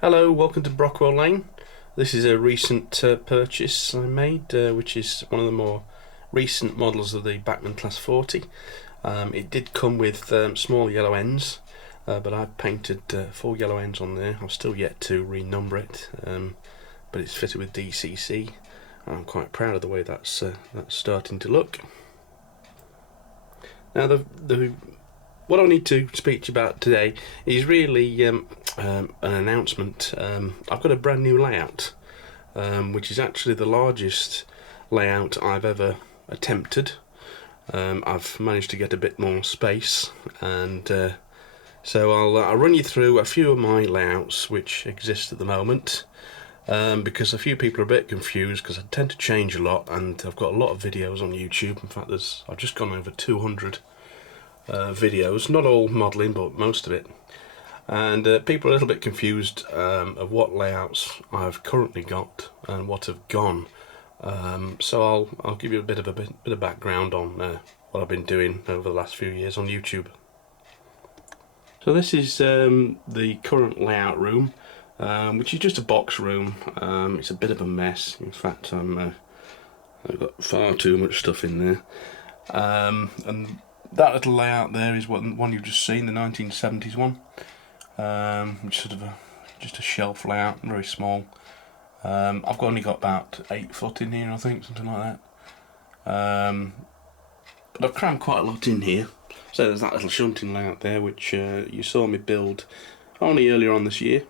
Hello, welcome to Brockwell Lane. This is a recent purchase I made, which is one of the more recent models of the Bachmann Class 40. It did come with small yellow ends, but I've painted 4 yellow ends on there. I've still yet to renumber it, but it's fitted with DCC. I'm quite proud of the way that's starting to look. Now, what I need to speak to you about today is really an announcement. I've got a brand new layout, which is actually the largest layout I've ever attempted. I've managed to get a bit more space, and so I'll run you through a few of my layouts which exist at the moment, because a few people are a bit confused because I tend to change a lot, and I've got a lot of videos on YouTube. In fact, I've just gone over 200 videos, not all modelling but most of it, and people are a little bit confused of what layouts I've currently got and what have gone. So I'll give you a bit of background on what I've been doing over the last few years on YouTube. So this is the current layout room, which is just a box room. It's a bit of a mess. In fact, I've got far too much stuff in there, and that little layout there is one you've just seen, the 1970s one, which is sort of just a shelf layout, very small. I've only got about 8 foot in here, I think, something like that. But I've crammed quite a lot in here. So there's that little shunting layout there, which you saw me build only earlier on this year,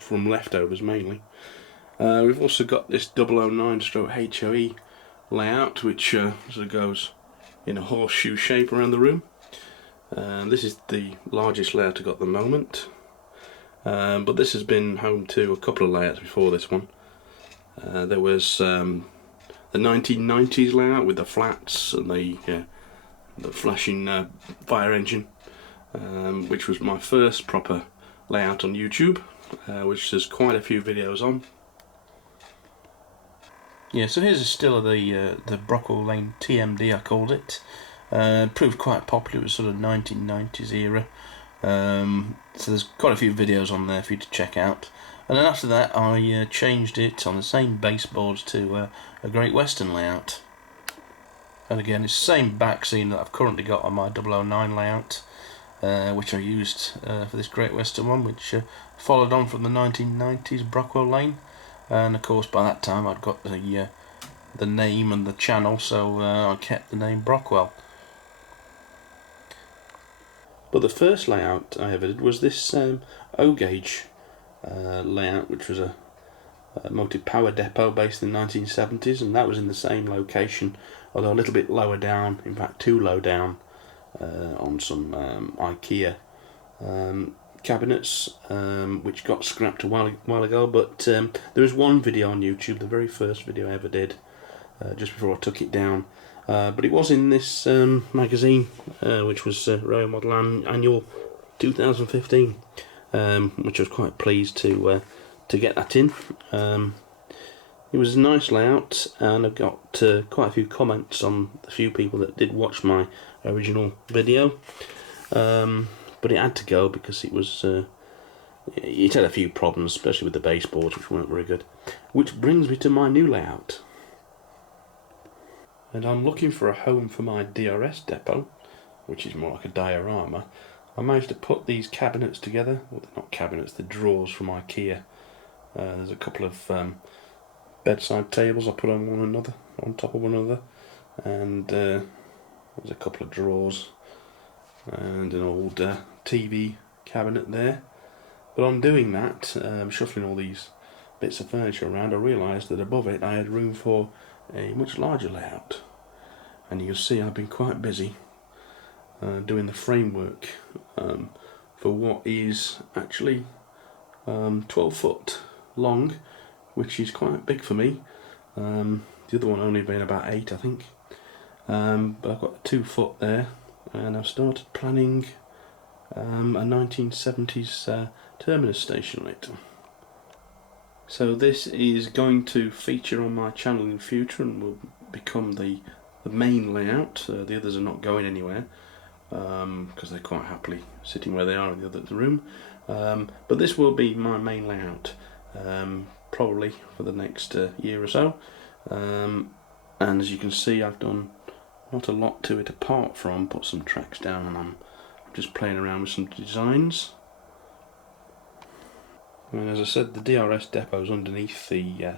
from leftovers mainly. We've also got this 009/HOE layout, which sort of goes in a horseshoe shape around the room. This is the largest layout I've got at the moment, but this has been home to a couple of layouts before this one. There was the 1990s layout with the flats and the flashing fire engine, which was my first proper layout on YouTube, which there's quite a few videos on. Yeah, so here's a still of the Brockwell Lane TMD, I called it. Proved quite popular. It was sort of 1990s era. So there's quite a few videos on there for you to check out. And then after that, I changed it on the same baseboards to a Great Western layout. And again, it's the same back scene that I've currently got on my 009 layout, which I used for this Great Western one, which followed on from the 1990s Brockwell Lane. And of course, by that time, I'd got the name and the channel, so I kept the name Brockwell. But the first layout I ever did was this O-gauge layout, which was a motive power depot based in the 1970s, and that was in the same location, although a little bit lower down, in fact too low down, on some IKEA cabinets, which got scrapped a while ago. But there is one video on YouTube, the very first video I ever did, just before I took it down. But it was in this magazine, which was Royal Model Annual 2015, which I was quite pleased to get that in. It was a nice layout, and I've got quite a few comments on the few people that did watch my original video. But it had to go because it was it had a few problems, especially with the baseboards, which weren't very good. Which brings me to my new layout. And I'm looking for a home for my DRS depot, which is more like a diorama. I managed to put these cabinets together. Well, they're not cabinets, they're drawers from IKEA. There's a couple of bedside tables I put on top of one another, and there's a couple of drawers and an old TV cabinet there. But on doing that, shuffling all these bits of furniture around, I realised that above it I had room for a much larger layout, and you'll see I've been quite busy doing the framework for what is actually 12 foot long, which is quite big for me. The other one only being about 8, I think, but I've got 2 foot there, and I've started planning a 1970s terminus station on it. So this is going to feature on my channel in the future and will become the main layout. The others are not going anywhere. because they're quite happily sitting where they are in the other room. But this will be my main layout, probably for the next year or so. And as you can see, I've done not a lot to it apart from put some tracks down, and I'm just playing around with some designs. And as I said, the DRS depot's underneath the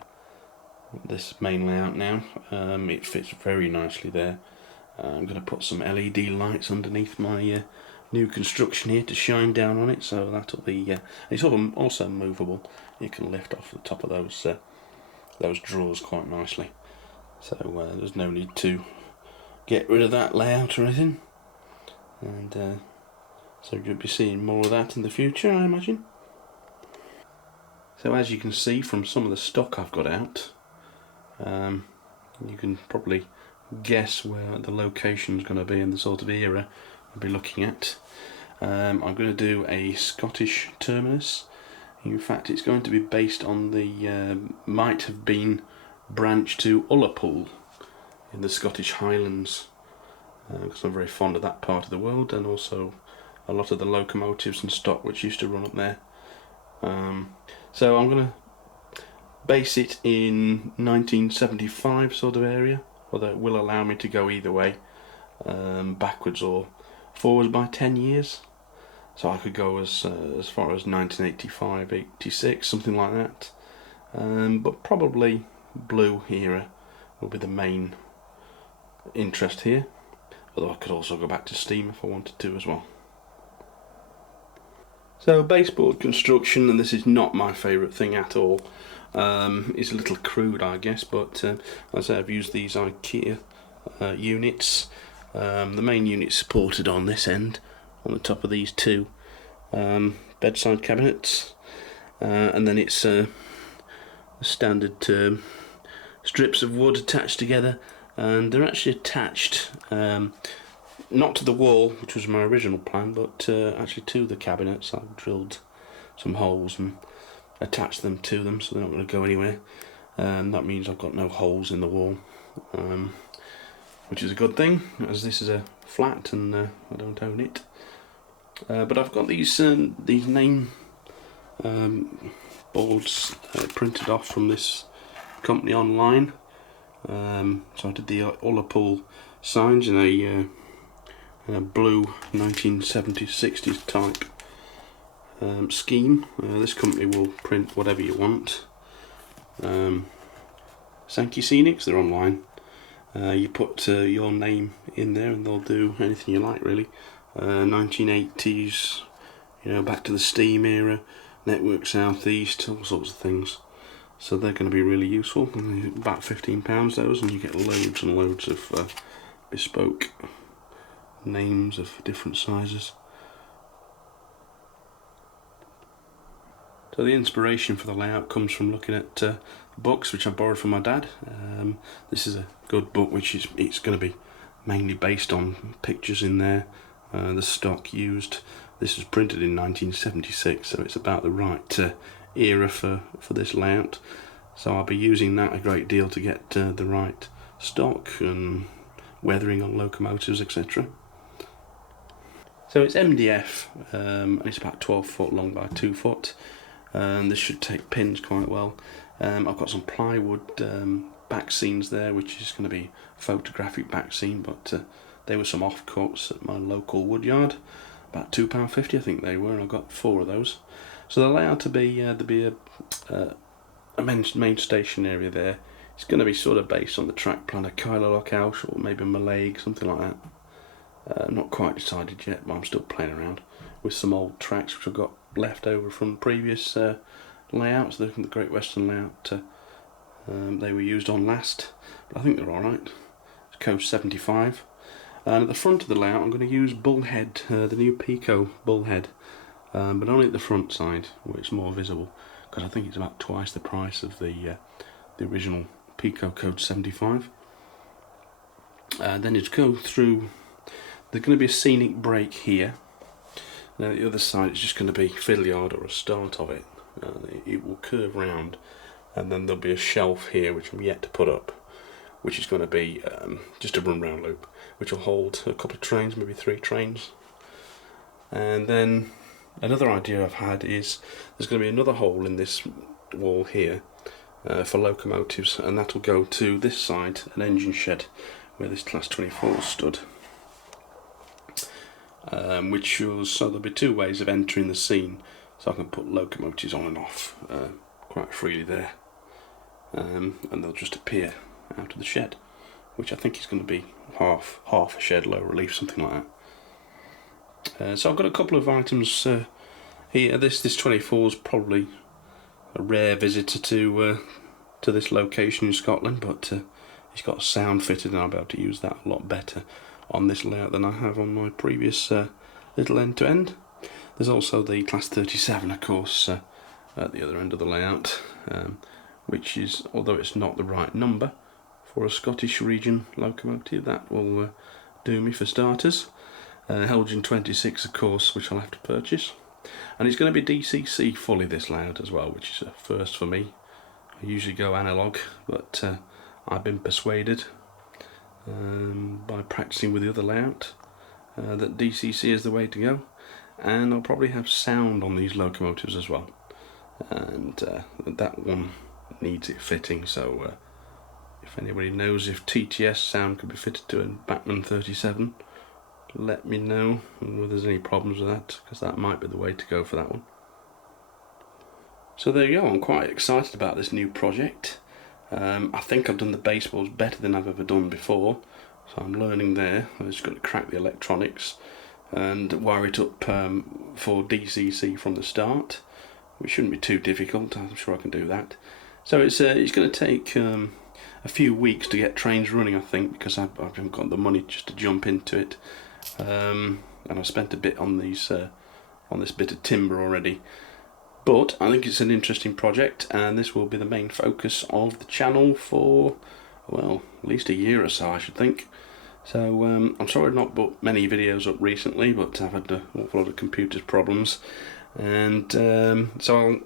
this main layout now. It fits very nicely there. I'm going to put some LED lights underneath my new construction here to shine down on it, so that'll be it's also movable. You can lift off the top of those drawers quite nicely, so there's no need to get rid of that layout or anything. And so you'll be seeing more of that in the future, I imagine. So as you can see from some of the stock I've got out, you can probably guess where the location's going to be and the sort of era I'll be looking at. I'm going to do a Scottish terminus. In fact, it's going to be based on the might have been branch to Ullapool in the Scottish Highlands, because I'm very fond of that part of the world, and also a lot of the locomotives and stock which used to run up there. So I'm going to base it in 1975 sort of area, although it will allow me to go either way, backwards or forwards by 10 years. So I could go as far as 1985, 86, something like that. But probably blue era will be the main interest here, although I could also go back to steam if I wanted to as well. So baseboard construction, and this is not my favourite thing at all. It's a little crude, I guess, but as I say, I've used these IKEA units. The main unit supported on this end, on the top of these two bedside cabinets, and then it's standard strips of wood attached together, and they're actually attached not to the wall, which was my original plan, but actually to the cabinets. I've drilled some holes and attached them to them, so they're not going to go anywhere. That means I've got no holes in the wall, which is a good thing, as this is a flat and I don't own it. But I've got these name boards printed off from this company online. So I did the Ullapool signs in a blue 1970s-60s type scheme. This company will print whatever you want. Sankey Scenics, they're online. You put your name in there and they'll do anything you like, really. 1980s, back to the steam era, Network Southeast, all sorts of things. So they're going to be really useful. About £15 those, and you get loads and loads of bespoke names of different sizes. So the inspiration for the layout comes from looking at books which I borrowed from my dad. This is a good book, which it's going to be mainly based on pictures in there. The stock used, this was printed in 1976, so it's about the right era for this layout. So I'll be using that a great deal to get the right stock and weathering on locomotives, etc. So it's MDF, and it's about 12 foot long by 2 foot, and this should take pins quite well. I've got some plywood back scenes there, which is going to be photographic back scene, but they were some offcuts at my local woodyard, about £2.50 I think they were, and I got 4 of those. So the layout to be there'll be a main station area there. It's going to be sort of based on the track plan of Kyla House or maybe Mallaig, something like that. Not quite decided yet, but I'm still playing around with some old tracks which I've got left over from previous layouts. The Great Western layout they were used on last, but I think they're alright. It's Coast 75. And at the front of the layout I'm going to use Bullhead, the new Pico Bullhead, but only at the front side where it's more visible, because I think it's about twice the price of the original Pico Code 75. Then you go through, there's going to be a scenic break here. Now the other side is just going to be fiddle yard, or a start of it. It will curve round, and then there'll be a shelf here which I'm yet to put up. which is going to be just a run round loop, which will hold a couple of trains, maybe 3 trains. And then another idea I've had is there's going to be another hole in this wall here for locomotives, and that will go to this side, an engine shed where this Class 24 stood. So there'll be 2 ways of entering the scene, so I can put locomotives on and off quite freely there, and they'll just appear out of the shed, which I think is going to be half a shed low relief, something like that. So I've got a couple of items here. This 24 is probably a rare visitor to this location in Scotland, but it's got sound fitted, and I'll be able to use that a lot better on this layout than I have on my previous little end-to-end. There's also the Class 37, of course, at the other end of the layout, which is, although it's not the right number for a Scottish region locomotive, that will do me for starters. Helgen 26, of course, which I'll have to purchase. And it's going to be DCC fully, this layout as well, which is a first for me. I usually go analogue, but I've been persuaded by practicing with the other layout that DCC is the way to go. And I'll probably have sound on these locomotives as well, and that one needs it fitting, so if anybody knows if TTS sound could be fitted to a Bachmann 37, let me know whether there's any problems with that, because that might be the way to go for that one. So there you go, I'm quite excited about this new project. I think I've done the baseballs better than I've ever done before, so I'm learning there. I've just got to crack the electronics and wire it up for DCC from the start, which shouldn't be too difficult. I'm sure I can do that. So it's going to take a few weeks to get trains running, I think, because I haven't got the money just to jump into it, and I've spent a bit on these on this bit of timber already. But I think it's an interesting project, and this will be the main focus of the channel for, well, at least a year or so, I should think. So I'm sorry I've not put many videos up recently, but I've had an awful lot of computer problems, and so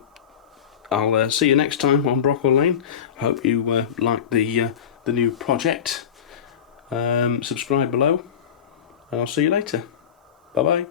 I'll see you next time on Brockwell Lane. I hope you like the new project. Subscribe below, and I'll see you later. Bye bye.